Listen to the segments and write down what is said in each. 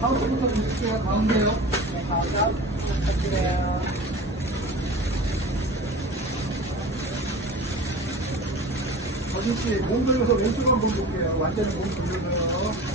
가운데부터 보실게요. 가운데요. 네, 가운데 부탁드려요. 어진씨, 몸 돌려서 왼쪽 한번 볼게요. 완전히 몸 돌려서요.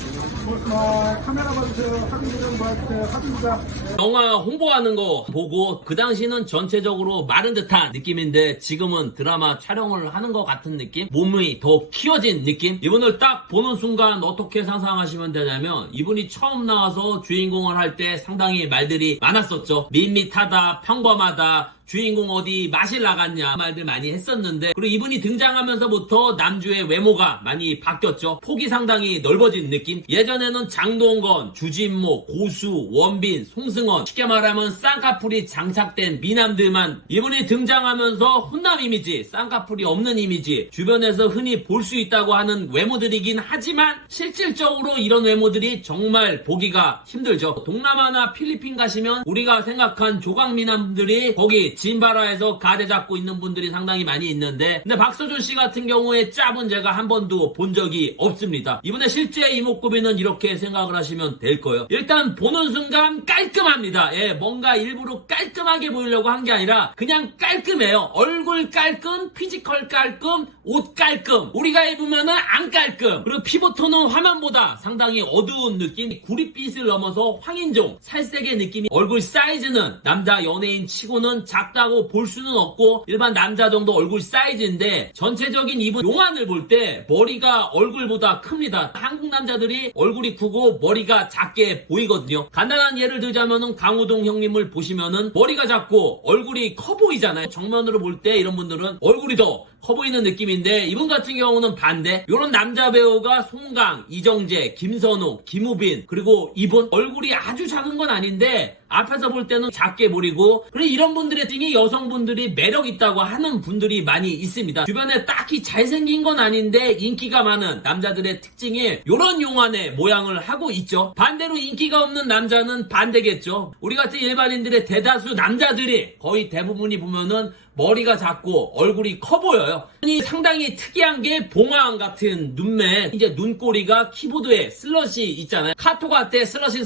카메라 봐주세요. 사진 도장 봐주세요. 사진 도장. 네. 영화 홍보하는 거 보고 그 당시는 전체적으로 마른 듯한 느낌인데 지금은 드라마 촬영을 하는 것 같은 느낌? 몸이 더 키워진 느낌? 이분을 딱 보는 순간 어떻게 상상하시면 되냐면 이분이 처음 나와서 주인공을 할 때 상당히 말들이 많았었죠. 밋밋하다, 평범하다, 주인공 어디 마실 나갔냐 말들 많이 했었는데, 그리고 이분이 등장하면서부터 남주의 외모가 많이 바뀌었죠. 폭이 상당히 넓어진 느낌. 예전에는 장동건, 주진모, 고수, 원빈, 송승헌, 쉽게 말하면 쌍꺼풀이 장착된 미남들만 이분이 등장하면서 훈남 이미지, 쌍꺼풀이 없는 이미지, 주변에서 흔히 볼 수 있다고 하는 외모들이긴 하지만 실질적으로 이런 외모들이 정말 보기가 힘들죠. 동남아나 필리핀 가시면 우리가 생각한 조각 미남들이 거기 진바라에서 가대 잡고 있는 분들이 상당히 많이 있는데, 근데 박서준 씨 같은 경우에 짭은 제가 한 번도 본 적이 없습니다. 이분의 실제 이목구비는 이렇게 생각을 하시면 될 거예요. 일단 보는 순간 깔끔합니다. 예, 뭔가 일부러 깔끔하게 보이려고 한 게 아니라 그냥 깔끔해요. 얼굴 깔끔, 피지컬 깔끔, 옷 깔끔. 우리가 입으면은 안 깔끔. 그리고 피부톤은 화면보다 상당히 어두운 느낌, 구릿빛을 넘어서 황인종, 살색의 느낌이, 얼굴 사이즈는 남자 연예인 치고는 작다고 볼 수는 없고 일반 남자 정도 얼굴 사이즈인데, 전체적인 이분 용안을 볼 때 머리가 얼굴보다 큽니다. 한국 남자들이 얼굴이 크고 머리가 작게 보이거든요. 간단한 예를 들자면은 강호동 형님을 보시면은 머리가 작고 얼굴이 커 보이잖아요. 정면으로 볼 때 이런 분들은 얼굴이 더 커 보이는 느낌인데, 이분 같은 경우는 반대. 이런 남자 배우가 송강, 이정재, 김선욱, 김우빈, 그리고 이분 얼굴이 아주 작은 건 아닌데 앞에서 볼 때는 작게 보이고, 그리고 이런 분들의 특징이 여성분들이 매력 있다고 하는 분들이 많이 있습니다. 주변에 딱히 잘생긴 건 아닌데 인기가 많은 남자들의 특징이 이런 용안의 모양을 하고 있죠. 반대로 인기가 없는 남자는 반대겠죠. 우리 같은 일반인들의 대다수 남자들이 거의 대부분이 보면은 머리가 작고 얼굴이 커 보여요. 상당히 특이한 게 봉황 같은 눈매, 이제 눈꼬리가 키보드에 슬러시 있잖아요. 카톡 할 때 슬러시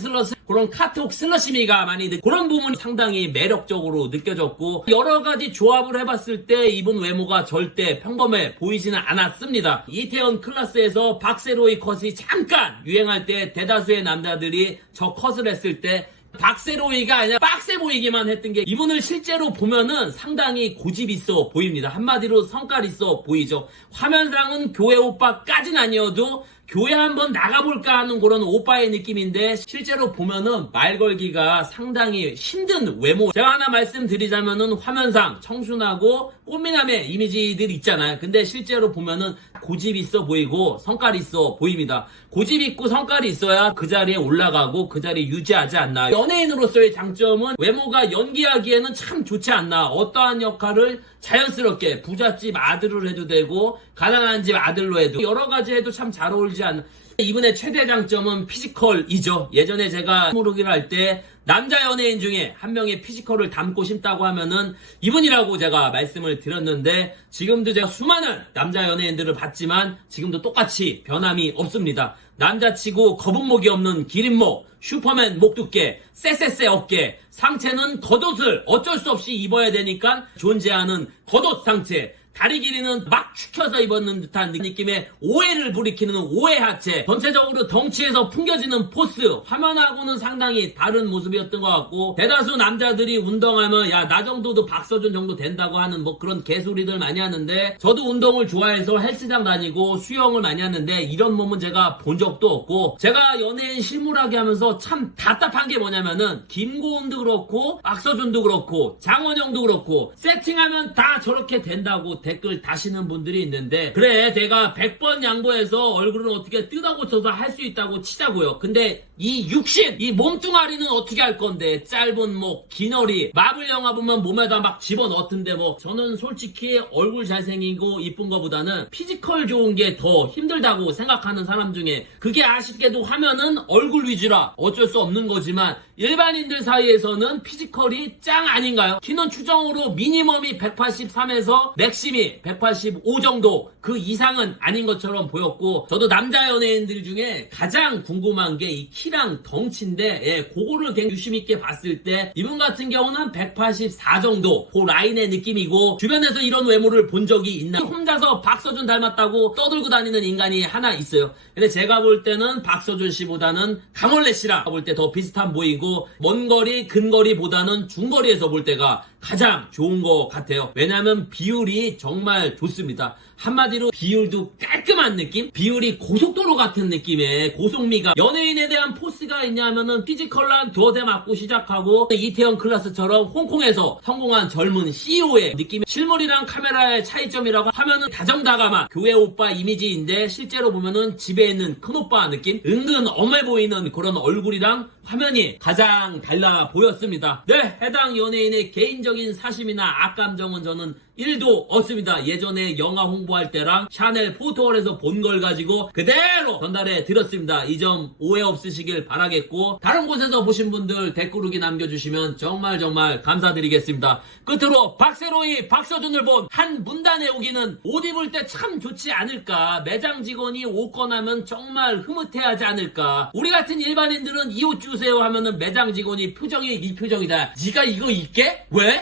그런 카톡 슬러시미가 많이 그런 부분이 상당히 매력적으로 느껴졌고, 여러 가지 조합을 해봤을 때 이분 외모가 절대 평범해 보이지는 않았습니다. 이태원 클라스에서 박세로이 컷이 잠깐 유행할 때 대다수의 남자들이 저 컷을 했을 때 박세로이가 아니라 빡세 보이기만 했던 게, 이분을 실제로 보면은 상당히 고집 있어 보입니다. 한마디로 성깔 있어 보이죠. 화면상은 교회 오빠까지는 아니어도 교회 한번 나가볼까 하는 그런 오빠의 느낌인데, 실제로 보면은 말 걸기가 상당히 힘든 외모. 제가 하나 말씀드리자면은 화면상 청순하고 꽃미남의 이미지들 있잖아요. 근데 실제로 보면은 고집 있어 보이고 성깔 있어 보입니다. 고집 있고 성깔이 있어야 그 자리에 올라가고 그 자리에 유지하지 않나. 연예인으로서의 장점은 외모가 연기하기에는 참 좋지 않나. 어떠한 역할을 자연스럽게 부잣집 아들을 해도 되고 가난한 집 아들로 해도 여러 가지 해도 참 잘 어울리지 않나. 이분의 최대 장점은 피지컬이죠. 예전에 제가 스무르기를 할 때 남자 연예인 중에 한 명의 피지컬을 담고 싶다고 하면은 이분이라고 제가 말씀을 드렸는데, 지금도 제가 수많은 남자 연예인들을 봤지만 지금도 똑같이 변함이 없습니다. 남자치고 거북목이 없는 기린목, 슈퍼맨 목 두께, 쎄쎄쎄 어깨, 상체는 겉옷을 어쩔 수 없이 입어야 되니까 존재하는 겉옷 상체, 다리 길이는 막 축혀서 입었는 듯한 느낌의 오해를 불이키는 오해 하체, 전체적으로 덩치에서 풍겨지는 포스, 화면하고는 상당히 다른 모습이었던 것 같고, 대다수 남자들이 운동하면 야, 나 정도도 박서준 정도 된다고 하는 뭐 그런 개소리들 많이 하는데, 저도 운동을 좋아해서 헬스장 다니고 수영을 많이 하는데 이런 몸은 제가 본 적도 없고, 제가 연예인 실물하게 하면서 참 답답한 게 뭐냐면은 김고은도 그렇고 박서준도 그렇고 장원영도 그렇고 세팅하면 다 저렇게 된다고 댓글 다시는 분들이 있는데, 그래 내가 100번 양보해서 얼굴은 어떻게 뜯어고쳐서 할 수 있다고 치자고요. 근데 이 육신, 이 몸뚱아리는 어떻게 할 건데, 짧은 목, 긴 허리, 마블 영화 보면 몸에다 막 집어넣던데, 뭐 저는 솔직히 얼굴 잘생기고 이쁜 거보다는 피지컬 좋은 게 더 힘들다고 생각하는 사람 중에, 그게 아쉽게도 하면은 얼굴 위주라 어쩔 수 없는 거지만 일반인들 사이에서는 피지컬이 짱 아닌가요? 키는 추정으로 미니멈이 183에서 맥시 열심히 185 정도 그 이상은 아닌 것처럼 보였고 저도 남자 연예인들 중에 가장 궁금한 게 이 키랑 덩치인데 예, 그거를 굉장히 유심 있게 봤을 때 이분 같은 경우는 184 정도 그 라인의 느낌이고 주변에서 이런 외모를 본 적이 있나 혼자서 박서준 닮았다고 떠들고 다니는 인간이 하나 있어요. 근데 제가 볼 때는 박서준 씨보다는 강원래 씨랑 볼 때 더 비슷한 보이고 먼 거리 근거리보다는 중거리에서 볼 때가 가장 좋은 것 같아요. 왜냐하면 비율이 정말 좋습니다. 한마디로 비율도 깔끔한 느낌? 비율이 고속도로 같은 느낌의 고속미가 연예인에 대한 포스가 있냐면은 피지컬한 두어대 맞고 시작하고 이태원 클라스처럼 홍콩에서 성공한 젊은 CEO의 느낌이 실물이랑 카메라의 차이점이라고 하면은 다정다감한 교회 오빠 이미지인데 실제로 보면은 집에 있는 큰오빠 느낌? 은근 엄해 보이는 그런 얼굴이랑 화면이 가장 달라 보였습니다. 네, 해당 연예인의 개인적인 사심이나 악감정은 저는 1도 없습니다. 예전에 영화 홍보할 때랑 샤넬 포토월에서 본 걸 가지고 그대로 전달해 드렸습니다. 이 점 오해 없으시길 바라겠고 다른 곳에서 보신 분들 댓글 후기 남겨주시면 정말 감사드리겠습니다. 끝으로 박세로이 박서준을 본 한 문단의 오기는 옷 입을 때 참 좋지 않을까. 매장 직원이 옷 꺼나면 정말 흐뭇해하지 않을까. 우리 같은 일반인들은 이 옷 주세요 하면은 매장 직원이 표정이 이 표정이다. 네가 이거 입게? 왜?